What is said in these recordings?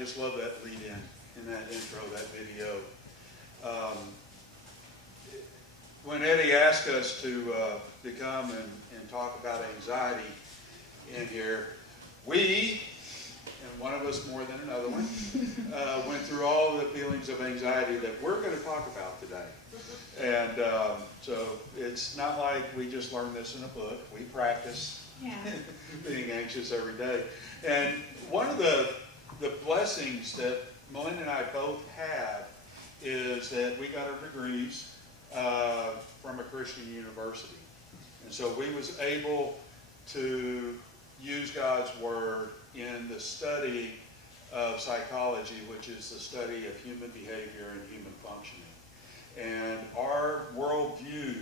just love that lead in that intro, that video. When Eddie asked us to come and talk about anxiety in here, we, and one of us more than another one, went through all the feelings of anxiety that we're going to talk about today. And so it's not like we just learned this in a book. We practice being anxious every day. And one of the blessings that Melinda and I both have is that we got our degrees from a Christian university. And so we was able to use God's Word in the study of psychology, which is the study of human behavior and human functioning. And our worldview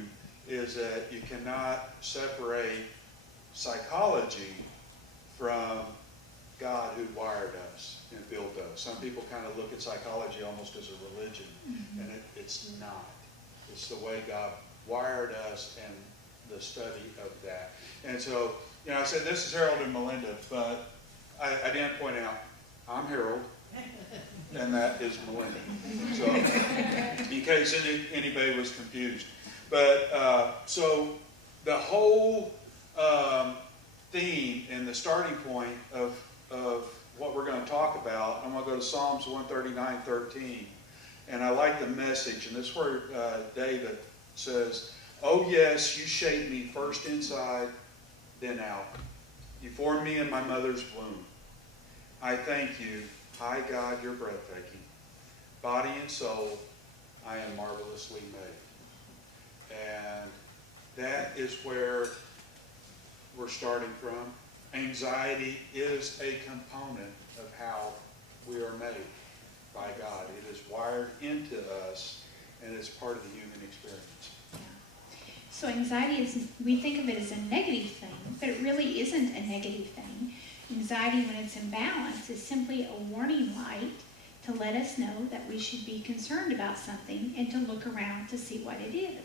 is that you cannot separate psychology from God who wired us and built us. Some people kind of look at psychology almost as a religion, and it's not. It's the way God wired us and the study of that. And so, I said this is Harold and Melinda, but I didn't point out I'm Harold, and that is Melinda. So, in case anybody was confused. But, so the whole theme and the starting point of what we're going to talk about, I'm going to go to Psalms 139:13. And I like the message, and this is where David says, "Oh yes, you shaped me first inside, then out. You formed me in my mother's womb. I thank you. High God, you're breathtaking. Body and soul, I am marvelously made." And that is where we're starting from. Anxiety is a component of how we are made by God. It is wired into us, and it's part of the human experience. So anxiety we think of it as a negative thing, but it really isn't a negative thing. Anxiety, when it's in balance, is simply a warning light to let us know that we should be concerned about something and to look around to see what it is.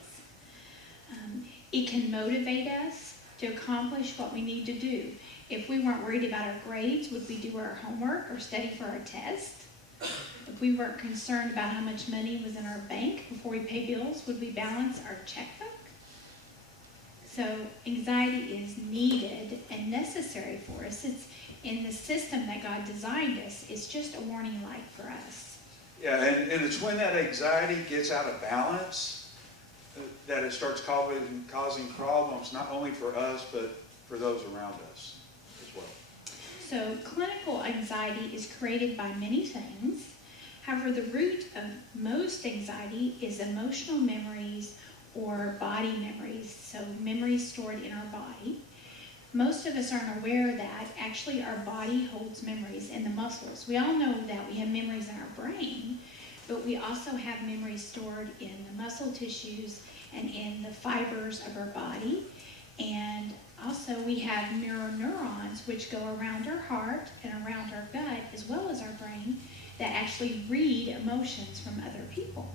It can motivate us to accomplish what we need to do. If we weren't worried about our grades, would we do our homework or study for our test? If we weren't concerned about how much money was in our bank before we pay bills, would we balance our checkbook? So anxiety is needed and necessary for us. It's in the system that God designed us. It's just a warning light for us. Yeah, and it's when that anxiety gets out of balance that it starts causing problems, not only for us, but for those around us as well. So clinical anxiety is created by many things. However, the root of most anxiety is emotional memories or body memories, so memories stored in our body. Most of us aren't aware that actually our body holds memories in the muscles. We all know that we have memories in our brain, but we also have memories stored in the muscle tissues and in the fibers of our body. And also we have mirror neurons which go around our heart and around our gut as well as our brain that actually read emotions from other people.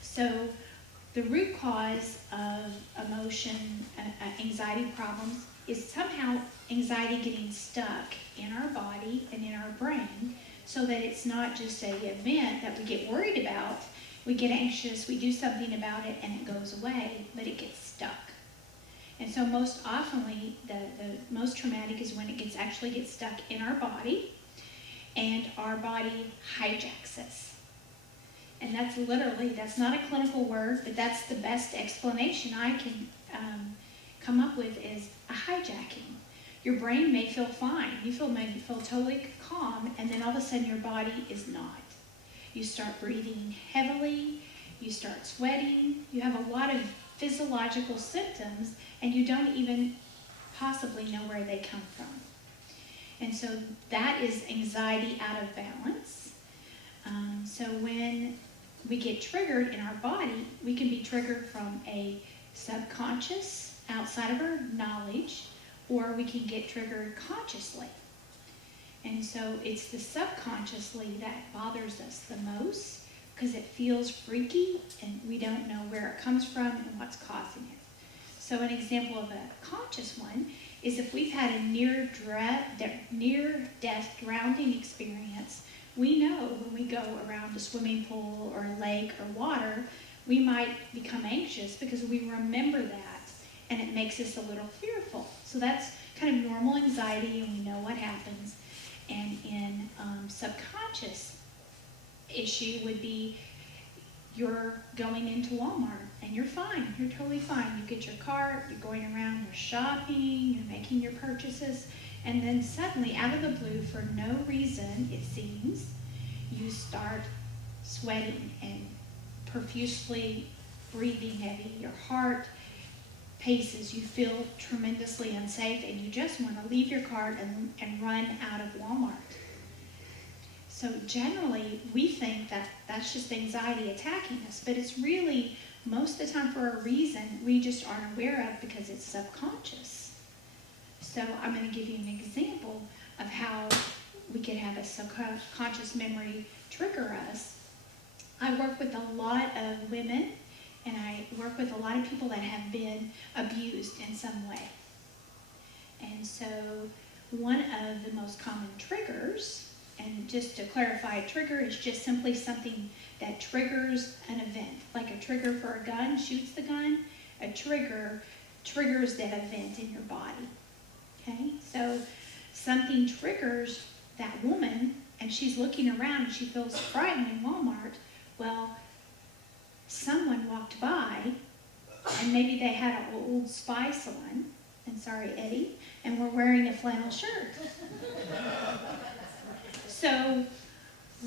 So the root cause of anxiety problems is somehow anxiety getting stuck in our body and in our brain so that it's not just an event that we get worried about, we get anxious, we do something about it, and it goes away, but it gets stuck. And so most oftenly, the most traumatic is when it actually gets stuck in our body, and our body hijacks us. And that's not a clinical word, but that's the best explanation I can come up with is a hijacking. Your brain may feel fine. You may feel totally calm, and then all of a sudden your body is not. You start breathing heavily, you start sweating, you have a lot of physiological symptoms, and you don't even possibly know where they come from. And so that is anxiety out of balance. So when we get triggered in our body, we can be triggered from a subconscious, outside of our knowledge, or we can get triggered consciously. And so it's the subconsciously that bothers us the most because it feels freaky and we don't know where it comes from and what's causing it. So an example of a conscious one is if we've had a near-death drowning experience, we know when we go around a swimming pool or a lake or water, we might become anxious because we remember that, and it makes us a little fearful. So that's kind of normal anxiety, and we know what happens. And in subconscious issue would be you're going into Walmart and you're fine. You're totally fine. You get your cart, you're going around, you're shopping, you're making your purchases, and then suddenly, out of the blue, for no reason, it seems, you start sweating and profusely breathing heavy. Your heart paces. You feel tremendously unsafe, and you just want to leave your cart and run out of Walmart. So generally, we think that that's just anxiety attacking us, but it's really, most of the time, for a reason we just aren't aware of because it's subconscious. So I'm going to give you an example of how we could have a subconscious memory trigger us. I work with a lot of women, and I work with a lot of people that have been abused in some way. And so one of the most common triggers, and just to clarify, a trigger is just simply something that triggers an event. Like a trigger for a gun shoots the gun, a trigger triggers that event in your body. Okay? So something triggers that woman, and she's looking around and she feels frightened in Walmart. Well, someone walked by, and maybe they had an Old Spice on, and sorry, Eddie, and were wearing a flannel shirt. So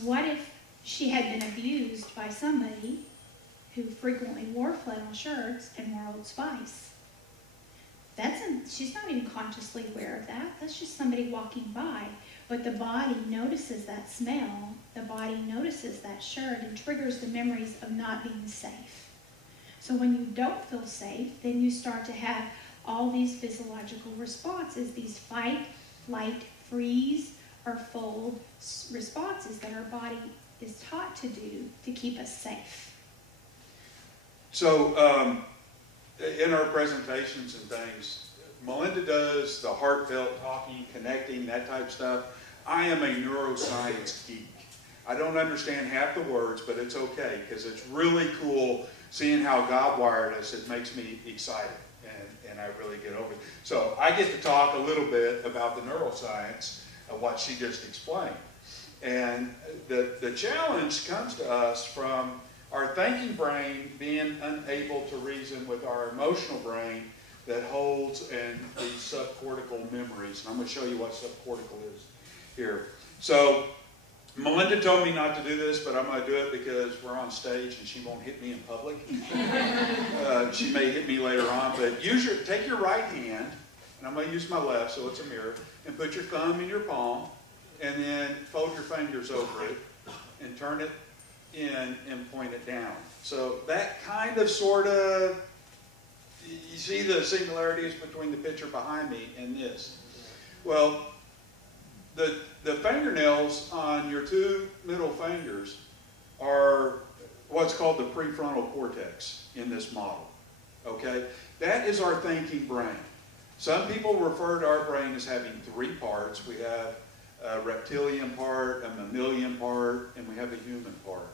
what if she had been abused by somebody who frequently wore flannel shirts and wore Old Spice? She's not even consciously aware of that. That's just somebody walking by. But the body notices that smell, the body notices that shirt, and triggers the memories of not being safe. So when you don't feel safe, then you start to have all these physiological responses, these fight, flight, freeze, or fold responses that our body is taught to do to keep us safe. So in our presentations and things, Melinda does the heartfelt talking, connecting, that type of stuff. I am a neuroscience geek. I don't understand half the words, but it's okay, because it's really cool seeing how God wired us. It makes me excited, and I really get over it. So I get to talk a little bit about the neuroscience of what she just explained. And the challenge comes to us from our thinking brain being unable to reason with our emotional brain that holds in these subcortical memories. And I'm going to show you what subcortical is here. So Melinda told me not to do this, but I'm going to do it because we're on stage and she won't hit me in public. She may hit me later on, but take your right hand, and I'm going to use my left so it's a mirror, and put your thumb in your palm, and then fold your fingers over it and turn it in and point it down. So that kind of sort of, you see the similarities between the picture behind me and this. Well, the fingernails on your two middle fingers are what's called the prefrontal cortex in this model. Okay? That is our thinking brain. Some people refer to our brain as having three parts. We have a reptilian part, a mammalian part, and we have a human part.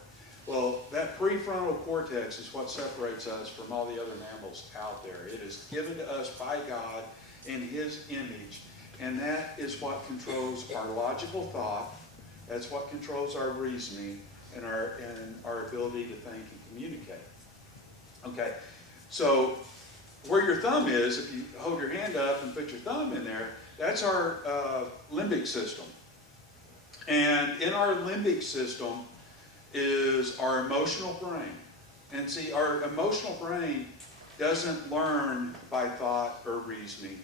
Well, that prefrontal cortex is what separates us from all the other mammals out there. It is given to us by God in His image, and that is what controls our logical thought. That's what controls our reasoning and our ability to think and communicate. Okay, so where your thumb is, if you hold your hand up and put your thumb in there, that's our limbic system. And in our limbic system is our emotional brain. And see, our emotional brain doesn't learn by thought or reasoning.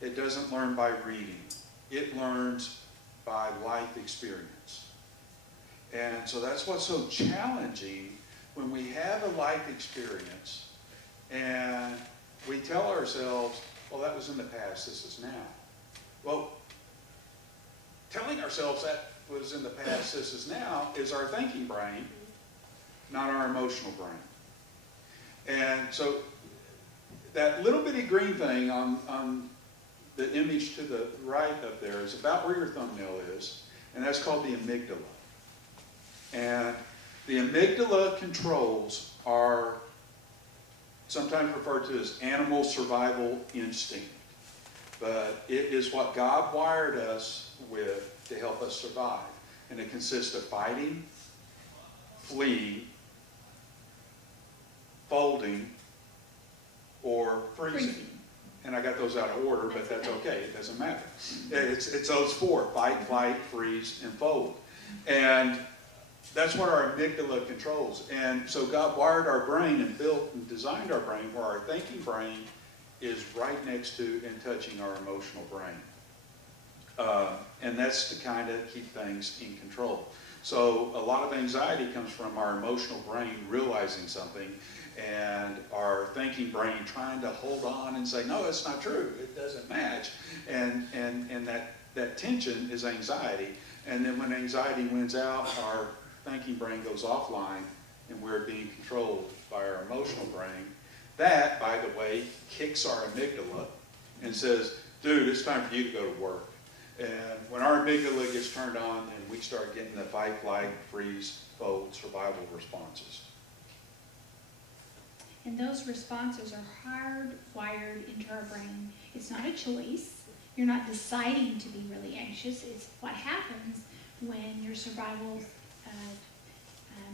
It doesn't learn by reading. It learns by life experience. And so that's what's so challenging when we have a life experience and we tell ourselves, well, that was in the past, this is now. Well, telling ourselves that was in the past, this is now, is our thinking brain, not our emotional brain. And so that little bitty green thing on the image to the right up there is about where your thumbnail is, and that's called the amygdala. And the amygdala controls are sometimes referred to as animal survival instinct. But it is what God wired us with to help us survive. And it consists of fighting, fleeing, folding, or freezing. And I got those out of order, but that's okay. It doesn't matter. It's those four: fight, flight, freeze, and fold. And that's what our amygdala controls. And so God wired our brain and built and designed our brain where our thinking brain is right next to and touching our emotional brain. And that's to kind of keep things in control. So a lot of anxiety comes from our emotional brain realizing something and our thinking brain trying to hold on and say, no, it's not true. It doesn't match. And that tension is anxiety. And then when anxiety wins out, our thinking brain goes offline and we're being controlled by our emotional brain. That, by the way, kicks our amygdala and says, dude, it's time for you to go to work. And when our amygdala gets turned on, then we start getting the fight, flight, freeze, fold, survival responses. And those responses are hardwired into our brain. It's not a choice. You're not deciding to be really anxious. It's what happens when your survival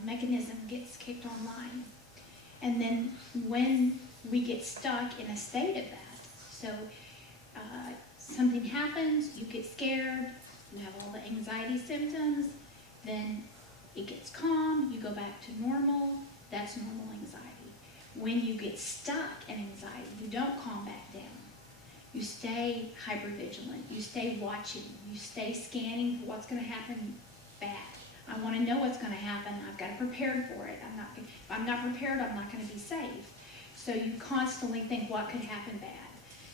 mechanism gets kicked online. And then when we get stuck in a state of that, so something happens, you get scared, you have all the anxiety symptoms, then it gets calm, you go back to normal, that's normal anxiety. When you get stuck in anxiety, you don't calm back down. You stay hypervigilant, you stay watching, you stay scanning for what's going to happen bad. I want to know what's going to happen, I've got to prepare for it. If I'm not prepared, I'm not going to be safe. So you constantly think what could happen bad.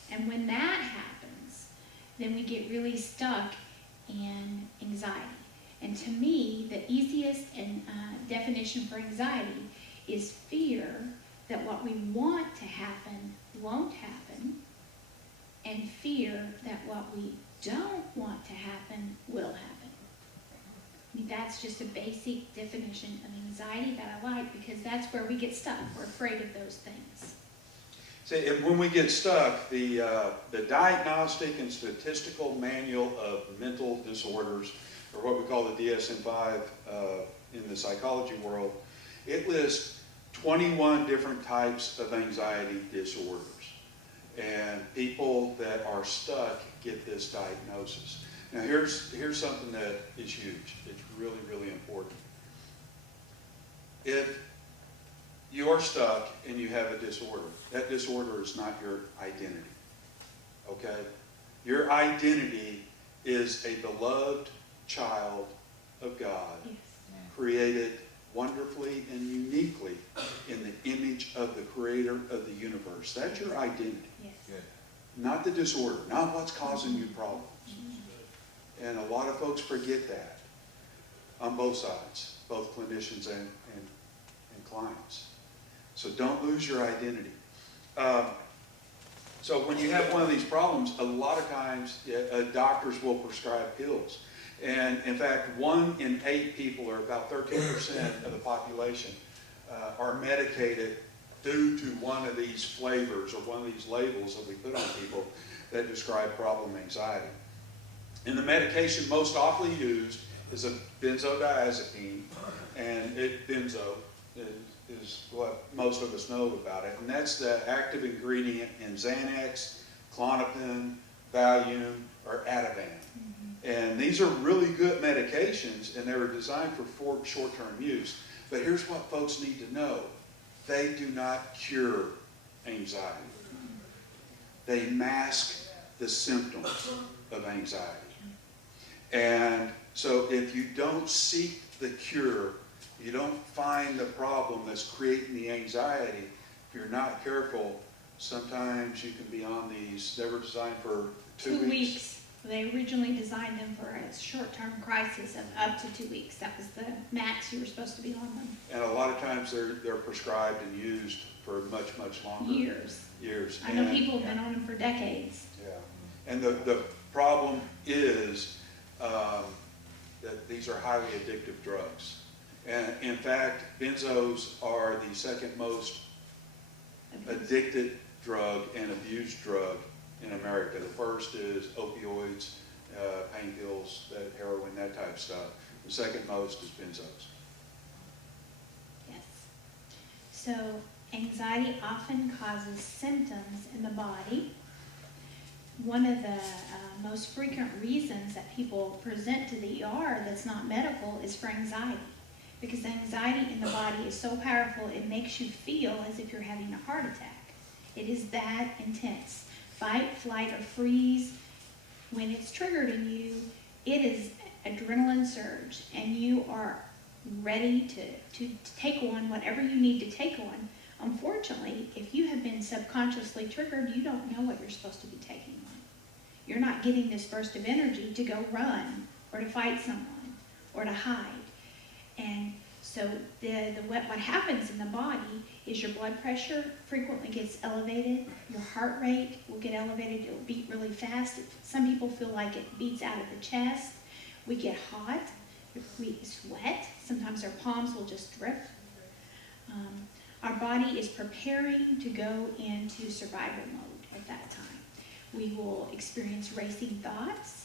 And when that happens, then we get really stuck in anxiety. And to me, the easiest definition for anxiety is fear that what we want to happen won't happen, and fear that what we don't want to happen will happen. I mean, that's just a basic definition of anxiety that I like, because that's where we get stuck. We're afraid of those things. See, when we get stuck, the Diagnostic and Statistical Manual of Mental Disorders, or what we call the DSM-5 in the psychology world, it lists 21 different types of anxiety disorders. And people that are stuck get this diagnosis. Now here's something that is huge. It's really, really important. If you're stuck and you have a disorder, that disorder is not your identity. Okay? Your identity is a beloved child of God, Yes. created wonderfully and uniquely in the image of the creator of the universe. That's your identity. Yes. Not the disorder, not what's causing you problems. And a lot of folks forget that on both sides, both clinicians and clients. So don't lose your identity. So when you have one of these problems, a lot of times doctors will prescribe pills. And in fact, 1 in 8 people, or about 13% of the population, are medicated due to one of these flavors or one of these labels that we put on people that describe problem anxiety. And the medication most often used is a benzodiazepine, and benzo is what most of us know about it. And that's the active ingredient in Xanax, Klonopin, Valium, or Ativan. And these are really good medications, and they were designed for short-term use. But here's what folks need to know. They do not cure anxiety. They mask the symptoms of anxiety. And so if you don't seek the cure, you don't find the problem that's creating the anxiety, if you're not careful, sometimes you can be on these. They were designed for 2 weeks. They originally designed them for a short-term crisis of up to 2 weeks. That was the max you were supposed to be on them. And a lot of times they're prescribed and used for much, much longer. Years. Years. I know people have been on them for decades. Yeah. And the problem is that these are highly addictive drugs. And in fact, benzos are the second most addicted drug and abused drug in America. The first is opioids, pain pills, heroin, that type of stuff. The second most is benzos. Yes. So anxiety often causes symptoms in the body. One of the most frequent reasons that people present to the ER that's not medical is for anxiety. Because anxiety in the body is so powerful, it makes you feel as if you're having a heart attack. It is that intense. Fight, flight, or freeze. When it's triggered in you, it is adrenaline surge, and you are ready to take on whatever you need to take on. Unfortunately, if you have been subconsciously triggered, you don't know what you're supposed to be taking on. You're not getting this burst of energy to go run or to fight someone or to hide. And so what happens in the body is your blood pressure frequently gets elevated, your heart rate will get elevated, it'll beat really fast. Some people feel like it beats out of the chest. We get hot, we sweat, sometimes our palms will just drip. Our body is preparing to go into survival mode at that time. We will experience racing thoughts.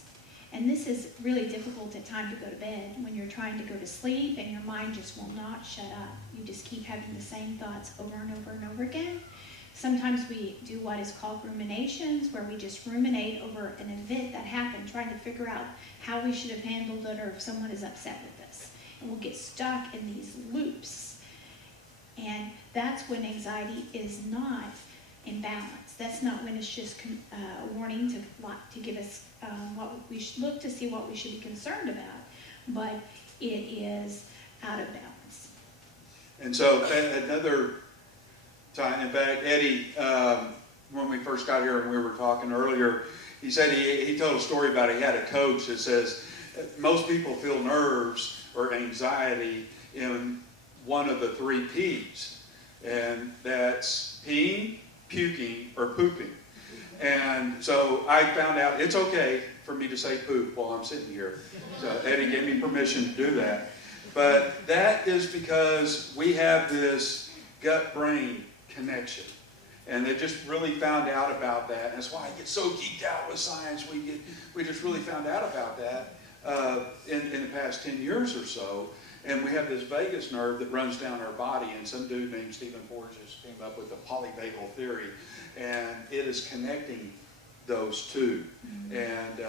And this is really difficult at time to go to bed when you're trying to go to sleep and your mind just will not shut up. You just keep having the same thoughts over and over and over again. Sometimes we do what is called ruminations, where we just ruminate over an event that happened, trying to figure out how we should have handled it or if someone is upset with us. And we'll get stuck in these loops. And that's when anxiety is not in balance. That's not when it's just a warning to give us what we should look to see what we should be concerned about, but it is out of balance. And so another time, in fact, Eddie, when we first got here and we were talking earlier, he said he told a story about he had a coach that says most people feel nerves or anxiety in one of the 3 P's, and that's peeing, puking, or pooping. And so I found out it's okay for me to say poop while I'm sitting here. So Eddie gave me permission to do that. But that is because we have this gut-brain connection. And they just really found out about that. And that's why I get so geeked out with science. We just really found out about that in the past 10 years or so. And we have this vagus nerve that runs down our body, and some dude named Stephen Porges came up with the Polybagel Theory, and it is connecting those two. Mm-hmm. And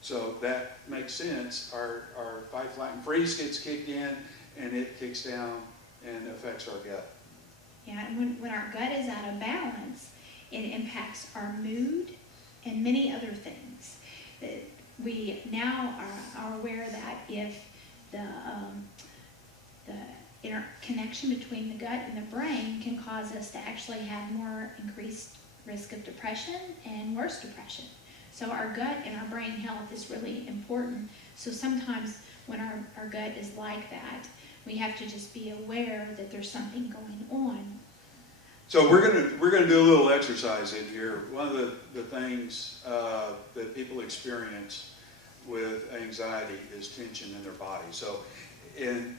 so that makes sense. Our fight, flight, and freeze gets kicked in, and it kicks down and affects our gut. Yeah, and when our gut is out of balance, it impacts our mood and many other things. We now are aware that if the interconnection between the gut and the brain can cause us to actually have more increased risk of depression and worse depression. So our gut and our brain health is really important. So sometimes when our gut is like that, we have to just be aware that there's something going on. So we're gonna do a little exercise in here. One of the things that people experience with anxiety is tension in their body. So in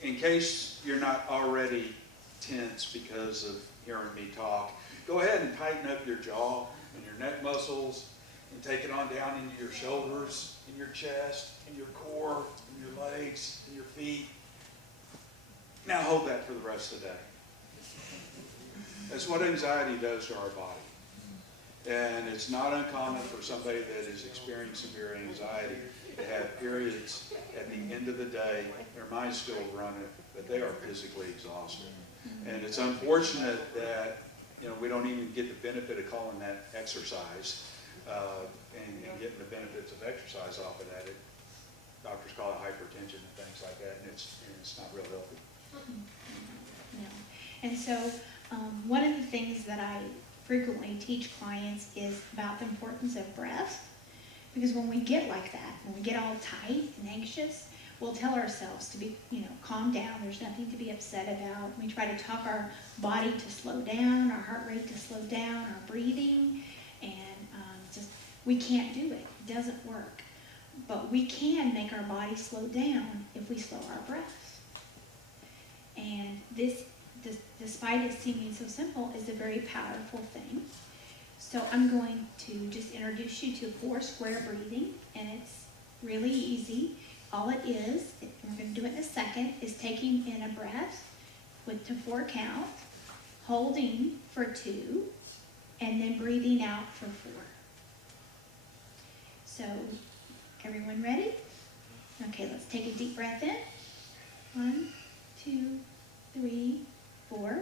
case you're not already tense because of hearing me talk, go ahead and tighten up your jaw and your neck muscles and take it on down into your shoulders, in your chest, in your core, in your legs, in your feet. Now hold that for the rest of the day. That's what anxiety does to our body. And it's not uncommon for somebody that is experiencing severe anxiety to have periods at the end of the day, their mind's still running, but they are physically exhausted. And it's unfortunate that we don't even get the benefit of calling that exercise and getting the benefits of exercise off of that. Doctors call it hypertension and things like that, and it's not real healthy. No. And so one of the things that I frequently teach clients is about the importance of breath. Because when we get like that, when we get all tight and anxious, we'll tell ourselves to be, calm down. There's nothing to be upset about. We try to talk our body to slow down, our heart rate to slow down, our breathing, and just We can't do it. It doesn't work. But we can make our body slow down if we slow our breath. And this, despite it seeming so simple, is a very powerful thing. So I'm going to just introduce you to 4 square breathing, and it's really easy. All it is, and we're going to do it in a second, is taking in a breath with to 4 count, holding for 2, and then breathing out for 4. So, everyone ready? Okay, let's take a deep breath in. 1, 2, 3, 4.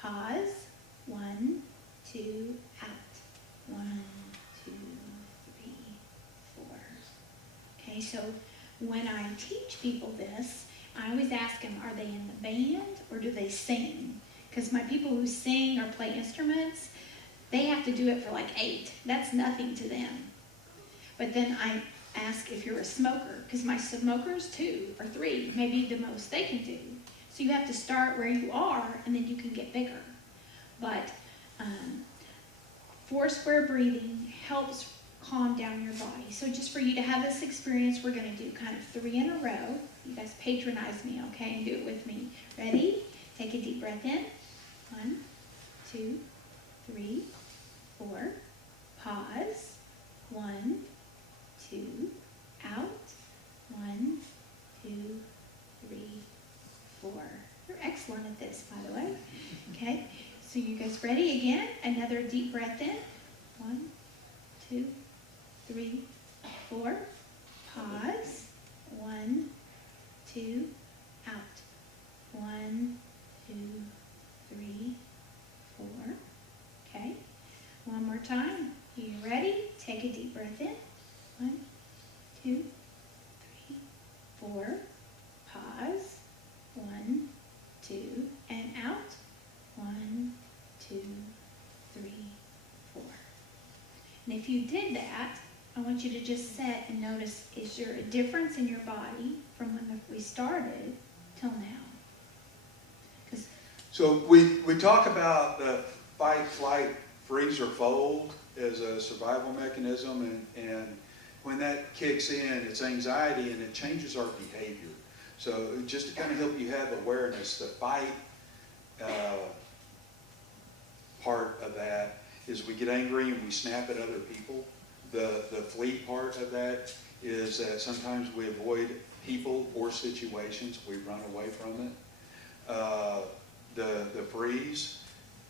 Pause. 1, 2, out. 1, 2, 3, 4. Okay, so when I teach people this, I always ask them, are they in the band or do they sing? Because my people who sing or play instruments, they have to do it for like 8. That's nothing to them. But then I ask if you're a smoker, because my smokers 2 or 3 may be the most they can do. So you have to start where you are, and then you can get bigger. But 4 square breathing helps calm down your body. So just for you to have this experience, we're going to do kind of 3 in a row. You guys patronize me, okay, and do it with me. Ready? Take a deep breath in. 1, 2, 3, 4. Pause. 1, 2, out. 1, 2, 3, 4. You're excellent at this, by the way. Okay, so you guys ready? Again, another deep breath in. 1, 2, 3, 4. Pause. 1, 2, out. 1, 2, 3, 4. Okay, one more time. You ready? Take a deep breath in. 1, 2, 3, 4. Pause. 1, 2, and out. 1, 2, 3, 4. And if you did that, I want you to just sit and notice, is there a difference in your body from when we started till now? So we talk about the fight, flight, freeze, or fold as a survival mechanism, and when that kicks in, it's anxiety and it changes our behavior. So just to kind of help you have awareness, the fight part of that is we get angry and we snap at other people. The flee part of that is that sometimes we avoid people or situations, we run away from it. The freeze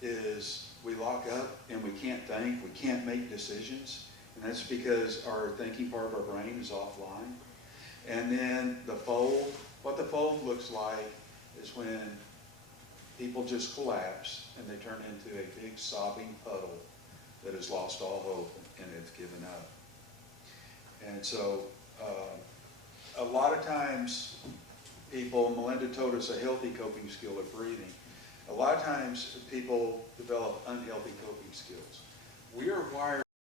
is we lock up and we can't think, we can't make decisions, and that's because our thinking part of our brain is offline. And then the fold, what the fold looks like is when people just collapse and they turn into a big sobbing puddle that has lost all hope and it's given up. And so a lot of times people, Melinda told us a healthy coping skill of breathing. A lot of times people develop unhealthy coping skills. We are wired